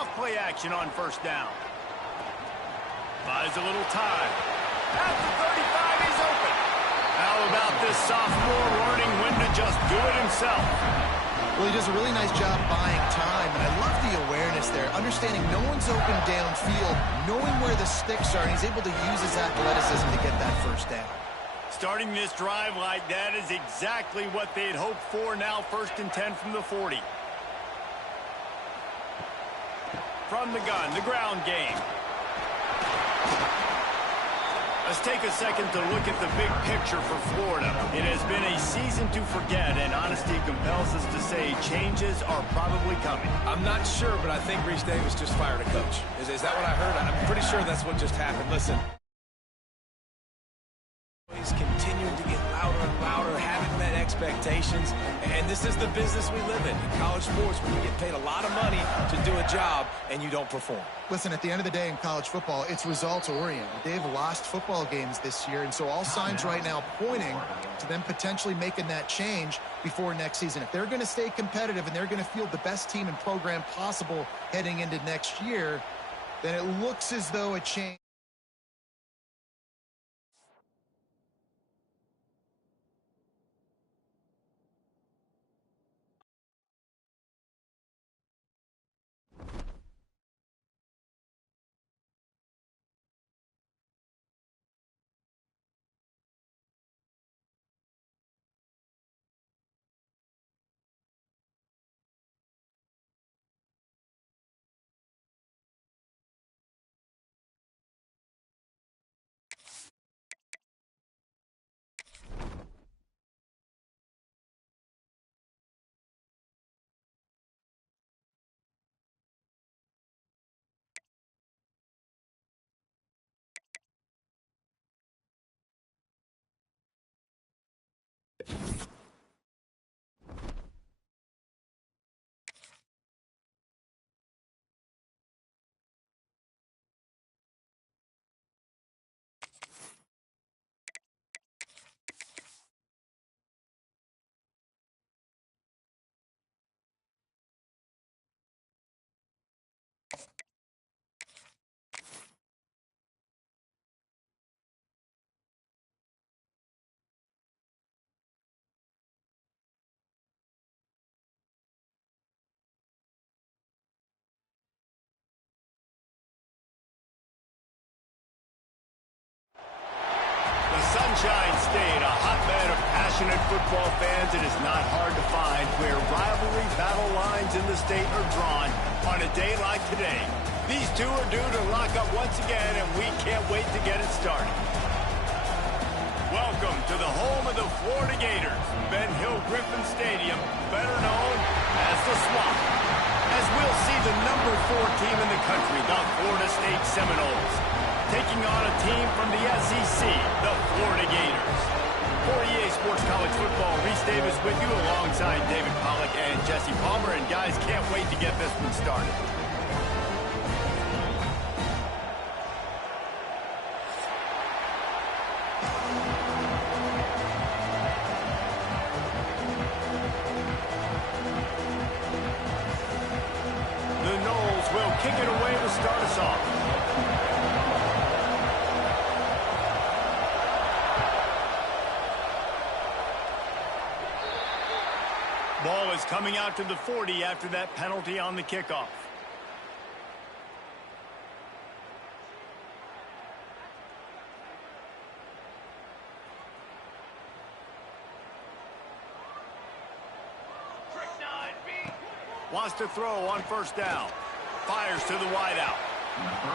off play action on first down. Buys a little time. At the 35, he's open. How about this sophomore learning when to just do it himself? Well, he does a really nice job buying time, and I love the awareness there, understanding no one's open downfield, knowing where the sticks are, and he's able to use his athleticism to get that first down. Starting this drive like that is exactly what they'd hoped for. Now 1st and 10 from the 40. From the gun, the ground game. Let's take a second to look at the big picture for Florida. It has been a season to forget, and honesty compels us to say changes are probably coming. I'm not sure, but I think Reese Davis just fired a coach. Is that what I heard? I'm pretty sure that's what just happened. Listen. He's continuing to get louder and louder, haven't met expectations, and this is the business we live in college sports, where you get paid a lot of money to do a job and you don't perform. Listen, at the end of the day in college football, it's results-oriented. They've lost football games this year, and so all signs right now pointing to them potentially making that change before next season. If they're going to stay competitive and they're going to field the best team and program possible heading into next year, then it looks as though a change. Sunshine State, a hotbed of passionate football fans. It is not hard to find where rivalry battle lines in the state are drawn on a day like today. These two are due to lock up once again, and we can't wait to get it started. Welcome to the home of the Florida Gators, Ben Hill Griffin Stadium, better known as the Swamp. As we'll see the number 4 team in the country, the Florida State Seminoles, taking on a team from the SEC, the Florida Gators. For EA Sports College Football, Reese Davis with you alongside David Pollack and Jesse Palmer. And guys, can't wait to get this one started. The Noles will kick it away to start us off. Ball is coming out to the 40 after that penalty on the kickoff. Wants to throw on first down. Fires to the wideout.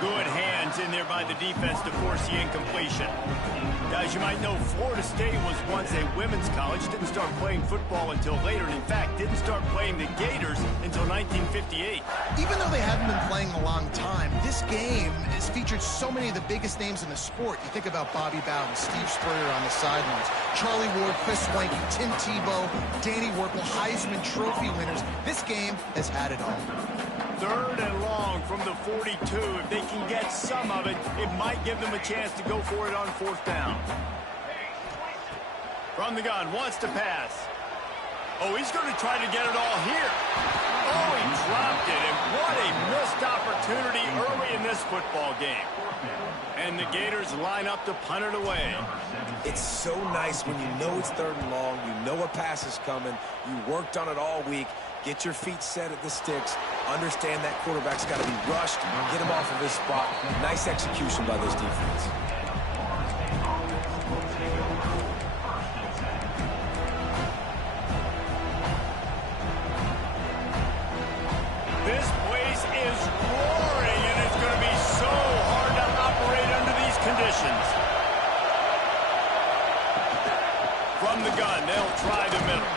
Good hands in there by the defense to force the incompletion. Guys, you might know Florida State was once a women's college. Didn't start playing football until later. And in fact, didn't start playing the Gators until 1958. Even though they haven't been playing a long time, this game has featured so many of the biggest names in the sport. You think about Bobby Bowden, Steve Spurrier on the sidelines, Charlie Ward, Chris Swanky, Tim Tebow, Danny Werkle, Heisman Trophy winners. This game has had it all. 3rd and long from the 42. If they can get some of it, it might give them a chance to go for it on 4th down. From the gun, wants to pass. Oh, he's going to try to get it all here. Oh, he dropped it, and what a missed opportunity early in this football game. And the Gators line up to punt it away. It's so nice when you know it's 3rd and long, you know a pass is coming, you worked on it all week, get your feet set at the sticks, understand that quarterback's got to be rushed, get him off of his spot. Nice execution by this defense. This place is roaring, and it's going to be so hard to operate under these conditions. From the gun, they'll try the middle.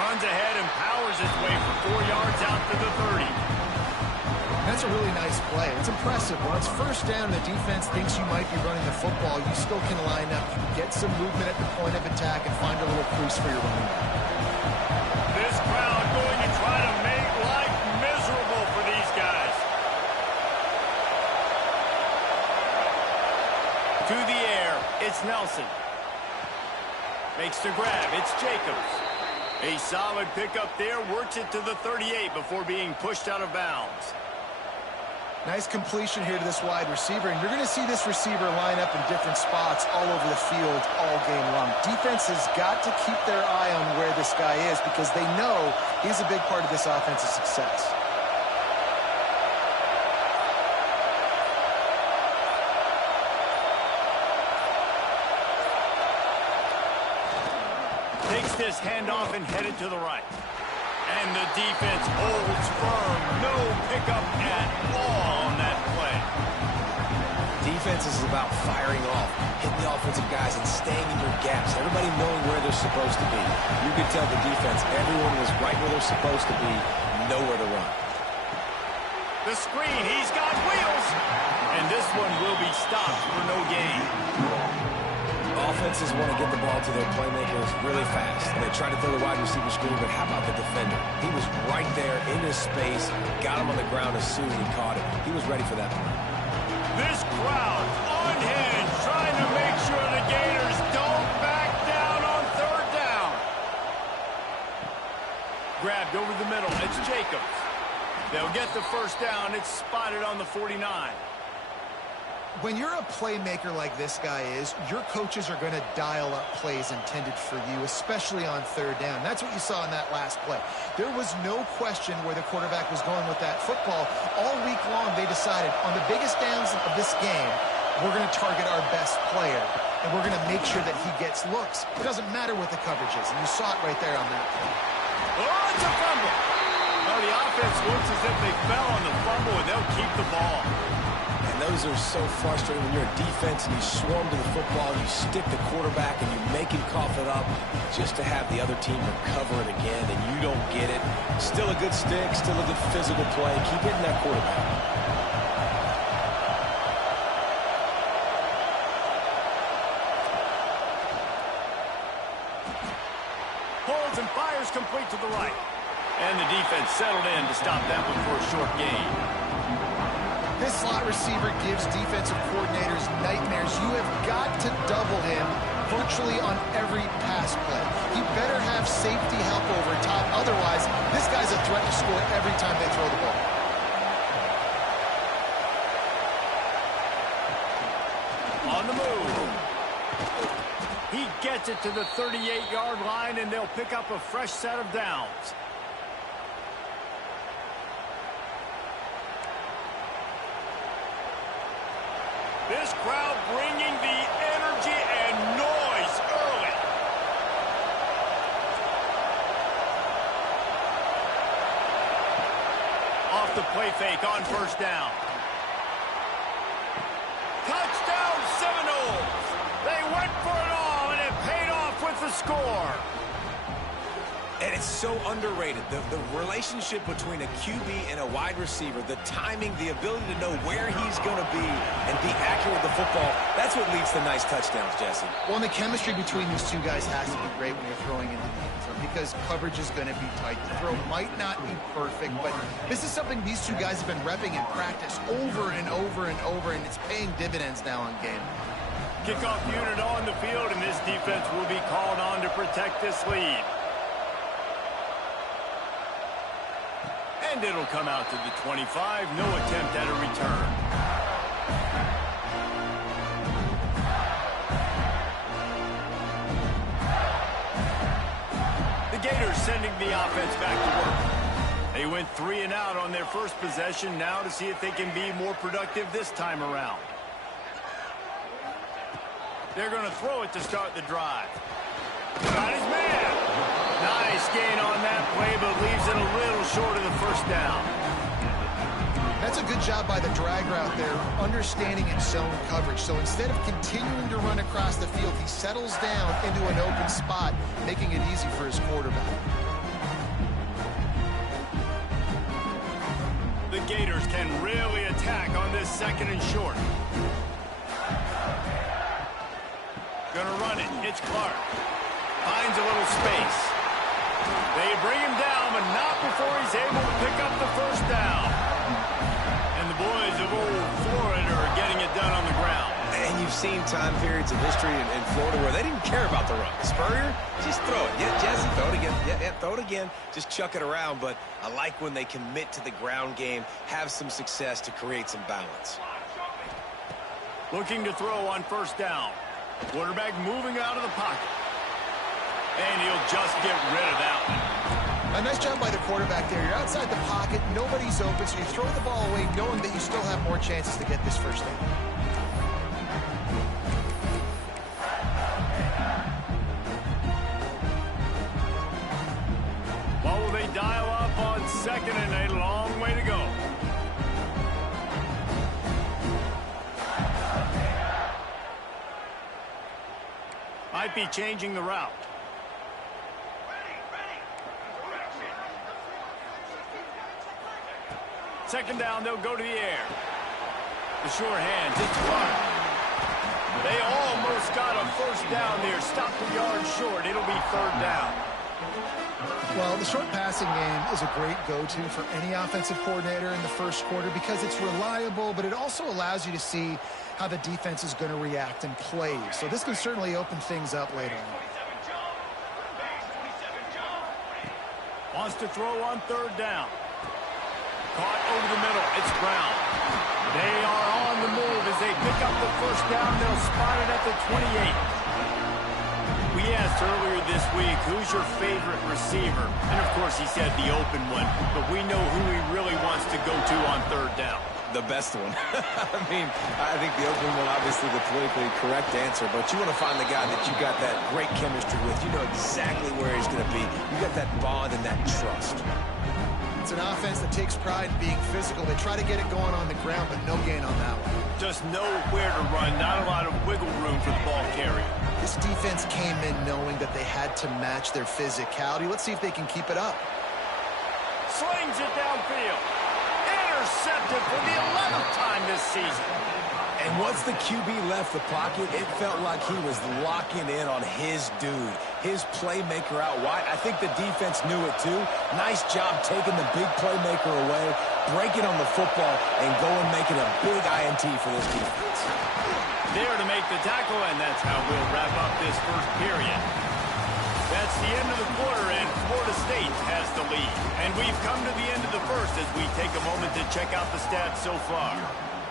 Runs ahead and powers his way for 4 yards out to the 30. That's a really nice play. It's impressive. When it's first down, the defense thinks you might be running the football. You still can line up, get some movement at the point of attack, and find a little crease for your running back. This crowd going to try to make life miserable for these guys. To the air, it's Nelson. Makes the grab, it's Jacobs. A solid pickup there, works it to the 38 before being pushed out of bounds. Nice completion here to this wide receiver, and you're going to see this receiver line up in different spots all over the field all game long. Defense has got to keep their eye on where this guy is because they know he's a big part of this offensive success. Takes this handoff and headed to the right. And the defense holds firm. No pickup at all on that play. Defense is about firing off, hitting the offensive guys and staying in your gaps. Everybody knowing where they're supposed to be. You could tell the defense, everyone was right where they're supposed to be, nowhere to run. The screen, he's got wheels. And this one will be stopped for no gain. Offenses want to get the ball to their playmakers really fast. And they try to throw the wide receiver screen, but how about the defender? He was right there in his space, got him on the ground as soon as he caught it. He was ready for that play. This crowd unhinged, trying to make sure the Gators don't back down on 3rd down. Grabbed over the middle, it's Jacobs. They'll get the first down. It's spotted on the 49. When you're a playmaker like this guy is, your coaches are going to dial up plays intended for you, especially on 3rd down. That's what you saw in that last play. There was no question where the quarterback was going with that football. All week long, they decided on the biggest downs of this game, we're going to target our best player, and we're going to make sure that he gets looks. It doesn't matter what the coverage is, and you saw it right there on that play. Oh, it's a fumble. Well, the offense looks as if they fell on the fumble, and they'll keep the ball. Those are so frustrating when you're a defense and you swarm to the football, you stick the quarterback and you make him cough it up just to have the other team recover it again and you don't get it. Still a good stick, still a good physical play. Keep hitting that quarterback. Holds and fires complete to the right. And the defense settled in to stop that one for a short gain. This slot receiver gives defensive coordinators nightmares. You have got to double him virtually on every pass play. He better have safety help over top. Otherwise, this guy's a threat to score every time they throw the ball. On the move. He gets it to the 38-yard line, and they'll pick up a fresh set of downs. This crowd bringing the energy and noise early. Off the play fake on 1st down. Touchdown Seminoles. They went for it all, and it paid off with the score. And it's so underrated. The relationship between a QB and a wide receiver, the timing, the ability to know where he's going to be and be accurate with the football, that's what leads to nice touchdowns, Jesse. Well, and the chemistry between these two guys has to be great when you're throwing into the end zone because coverage is going to be tight. The throw might not be perfect, but this is something these two guys have been repping in practice over and over and over, and it's paying dividends now on game. Kickoff unit on the field, and this defense will be called on to protect this lead. And it'll come out to the 25. No attempt at a return. The Gators sending the offense back to work. They went 3 and out on their first possession. Now to see if they can be more productive this time around. They're going to throw it to start the drive. Got his man. Nice gain on that play, but leaves it a little short of the first down. That's a good job by the drag route there, understanding its zone coverage. So instead of continuing to run across the field, he settles down into an open spot, making it easy for his quarterback. The Gators can really attack on this second and short. Gonna run it. It's Clark. Finds a little space. They bring him down, but not before he's able to pick up the first down. And the boys of old Florida are getting it done on the ground. And you've seen time periods in history in Florida where they didn't care about the run. Spurrier, just throw it. Yeah, Jesse, throw it again. Yeah, throw it again. Just chuck it around. But I like when they commit to the ground game, have some success to create some balance. Looking to throw on first down. Quarterback moving out of the pocket. And he'll just get rid of that one. A nice job by the quarterback there. You're outside the pocket, nobody's open, so you throw the ball away knowing that you still have more chances to get this first down. What will they dial up on second and a long way to go? Might be changing the route. Second down, they'll go to the air. The short hands, it's Clark. They almost got a first down there. Stopped the yard short. It'll be third down. Well, the short passing game is a great go-to for any offensive coordinator in the first quarter because it's reliable, but it also allows you to see how the defense is going to react and play. So this can certainly open things up later on. Wants to throw on third down. Caught over the middle. It's Brown. They are on the move as they pick up the first down. They'll spot it at the 28. We asked earlier this week, who's your favorite receiver? And, of course, he said the open one. But we know who he really wants to go to on third down. The best one. I mean, I think the open one, obviously the politically correct answer, but you want to find the guy that you got that great chemistry with. You know exactly where he's going to be. You got that bond and that trust. It's an offense that takes pride in being physical. They try to get it going on the ground, but no gain on that one. Just know where to run. Not a lot of wiggle room for the ball carrier. This defense came in knowing that they had to match their physicality. Let's see if they can keep it up. Slings it downfield. Intercepted for the 11th time this season. And once the QB left the pocket, it felt like he was locking in on his dude, his playmaker out wide. I think the defense knew it too. Nice job taking the big playmaker away, breaking on the football, and going making a big INT for this defense. There to make the tackle, and that's how we'll wrap up this first period. That's the end of the quarter, and Florida State has the lead. And we've come to the end of the first as we take a moment to check out the stats so far.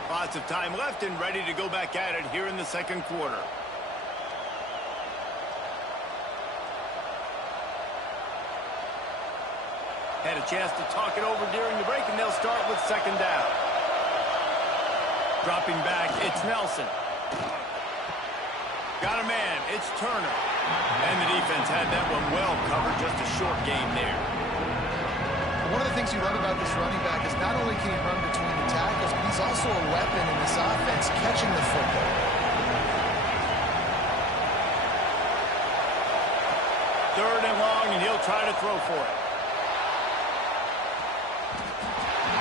Lots of time left and ready to go back at it here in the second quarter. Had a chance to talk it over during the break, and they'll start with second down. Dropping back, it's Nelson. Got a man, it's Turner. And the defense had that one well covered, just a short game there. One of the things you love about this running back is not only can he run between the tackles, but he's also a weapon in this offense, catching the football. Third and long, and he'll try to throw for it.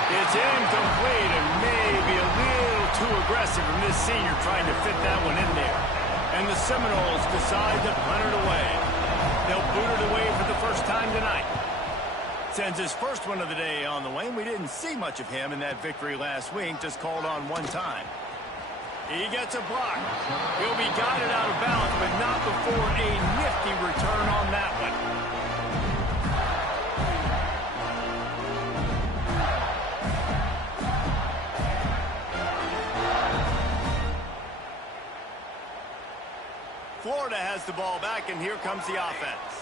It's incomplete and maybe a little too aggressive from this senior trying to fit that one in there. And the Seminoles decide to punt it away. They'll boot it away for the first time tonight. Sends his first one of the day on the way, and we didn't see much of him in that victory last week, just called on one time. He gets a block. He'll be guided out of bounds, but not before a nifty return on that one. Florida has the ball back, and here comes the offense.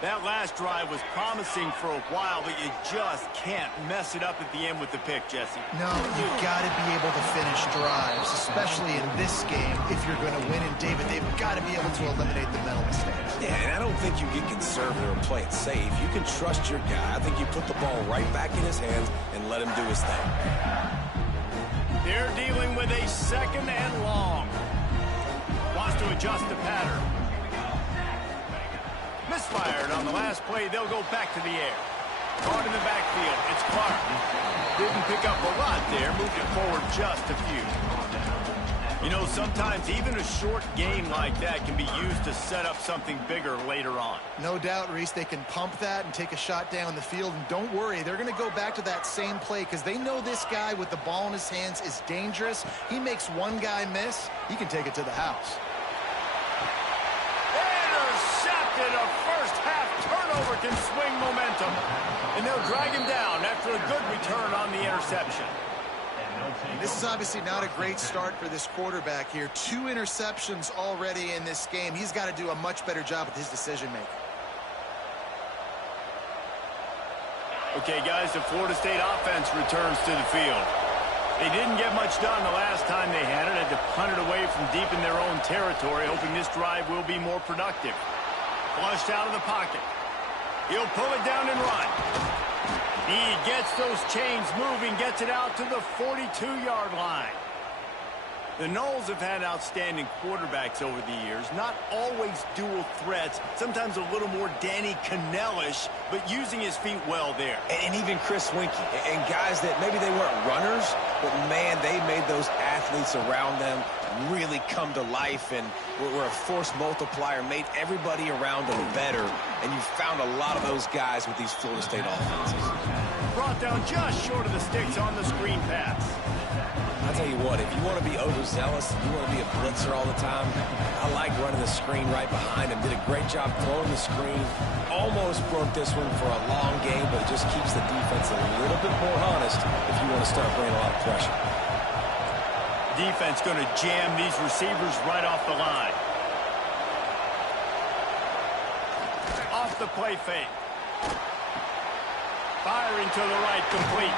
That last drive was promising for a while, but you just can't mess it up at the end with the pick, Jesse. No, you got to be able to finish drives, especially in this game if you're going to win. And, David, they've got to be able to eliminate the mental mistakes. Yeah, and I don't think you get conservative and play it safe. You can trust your guy. I think you put the ball right back in his hands and let him do his thing. They're dealing with a 2nd and long. Wants to adjust the pattern. Misfired on the last play. They'll go back to the air. Caught in the backfield. It's Clark. Didn't pick up a lot there. Moved it forward just a few. You know, sometimes even a short gain like that can be used to set up something bigger later on. No doubt, Reese, they can pump that and take a shot down the field. And don't worry, they're going to go back to that same play because they know this guy with the ball in his hands is dangerous. He makes one guy miss, he can take it to the house. Intercepted. A first-half turnover can swing momentum. And they'll drag him down after a good return on the interception. This is obviously not a great start for this quarterback here. 2 interceptions already in this game. He's got to do a much better job with his decision-making. Okay, guys, the Florida State offense returns to the field. They didn't get much done the last time they had it. Had to punt it away from deep in their own territory, hoping this drive will be more productive. Flushed out of the pocket. He'll pull it down and run. He gets those chains moving, gets it out to the 42-yard line. The Noles have had outstanding quarterbacks over the years, not always dual threats, sometimes a little more Danny Cannell-ish, but using his feet well there. And even Chris Winkie, and guys that maybe they weren't runners, but man, they made those athletes around them really come to life and were a force multiplier, made everybody around them better, and you found a lot of those guys with these Florida State offenses. Brought down just short of the sticks on the screen pass. I'll tell you what, if you want to be overzealous, if you want to be a blitzer all the time, I like running the screen right behind him. Did a great job throwing the screen. Almost broke this one for a long game, but it just keeps the defense a little bit more honest if you want to start bringing a lot of pressure. Defense going to jam these receivers right off the line. Off the play fake. Firing to the right, complete.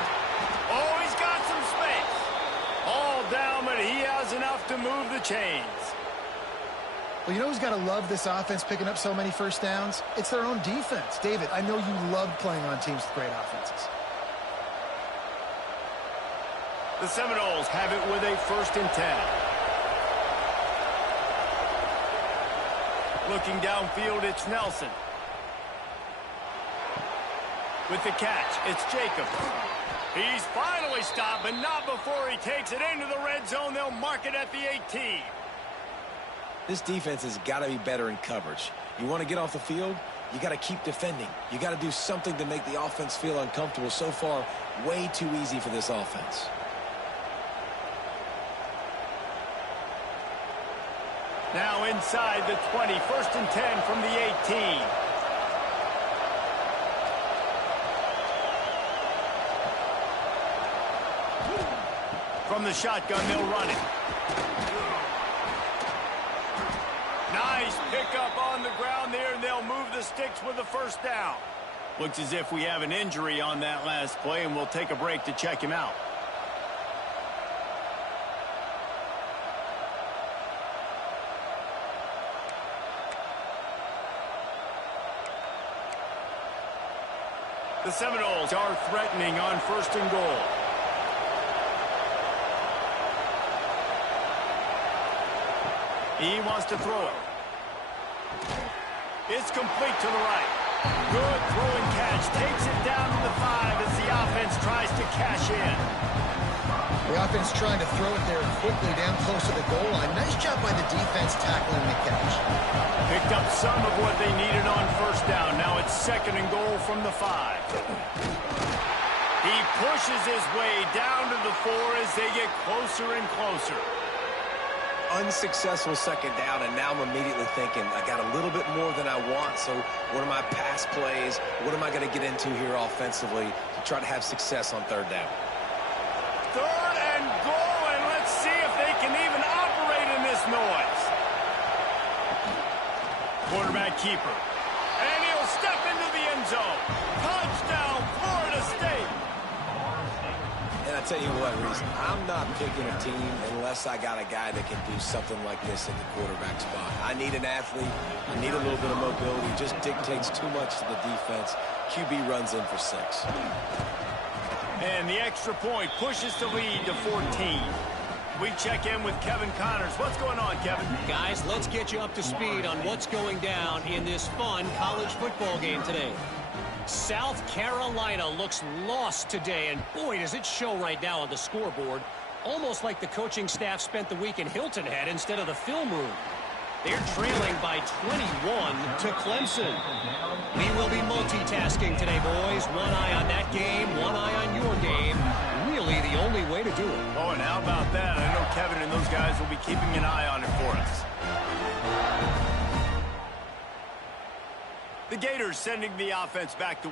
Oh, he's got some space. All down, but he has enough to move the chains. Well, you know who's got to love this offense picking up so many first downs? It's their own defense. David, I know you loved playing on teams with great offenses. The Seminoles have it with a 1st and 10. Looking downfield, it's Nelson. With the catch, it's Jacobs. He's finally stopped, but not before he takes it into the red zone. They'll mark it at the 18. This defense has got to be better in coverage. You want to get off the field, you got to keep defending. You got to do something to make the offense feel uncomfortable. So far, way too easy for this offense. Now inside the 20, 1st and 10 from the 18. From the shotgun, they'll run it. Nice pickup on the ground there, and they'll move the sticks with the 1st down. Looks as if we have an injury on that last play, and we'll take a break to check him out. The Seminoles are threatening on 1st and goal. He wants to throw it. It's complete to the right. Good throw and catch. Takes it down to the 5 as the offense tries to cash in. The offense trying to throw it there quickly down close to the goal line. Nice job by the defense tackling the catch. Picked up some of what they needed on 1st down. Now it's 2nd and goal from the 5. He pushes his way down to the 4 as they get closer and closer. Unsuccessful 2nd down, and now I'm immediately thinking, I got a little bit more than I want, so what are my pass plays? What am I going to get into here offensively to try to have success on 3rd down? 3rd and goal, and let's see if they can even operate in this noise. Quarterback keeper. And he'll step into the end zone. Touchdown, Florida State. And I tell you what, Reese, I'm not picking a team unless I got a guy that can do something like this at the quarterback spot. I need an athlete. I need a little bit of mobility. Just dictates too much to the defense. QB runs in for 6. And the extra point pushes the lead to 14. We check in with Kevin Connors. What's going on, Kevin? Guys, let's get you up to speed on what's going down in this fun college football game today. South Carolina looks lost today, and boy, does it show right now on the scoreboard. Almost like the coaching staff spent the week in Hilton Head instead of the film room. They're trailing by 21 to Clemson. We will be multitasking today, boys. One eye on that game, one eye on your game. Really the only way to do it. Oh, and how about that? I know Kevin and those guys will be keeping an eye on it for us. The Gators sending the offense back to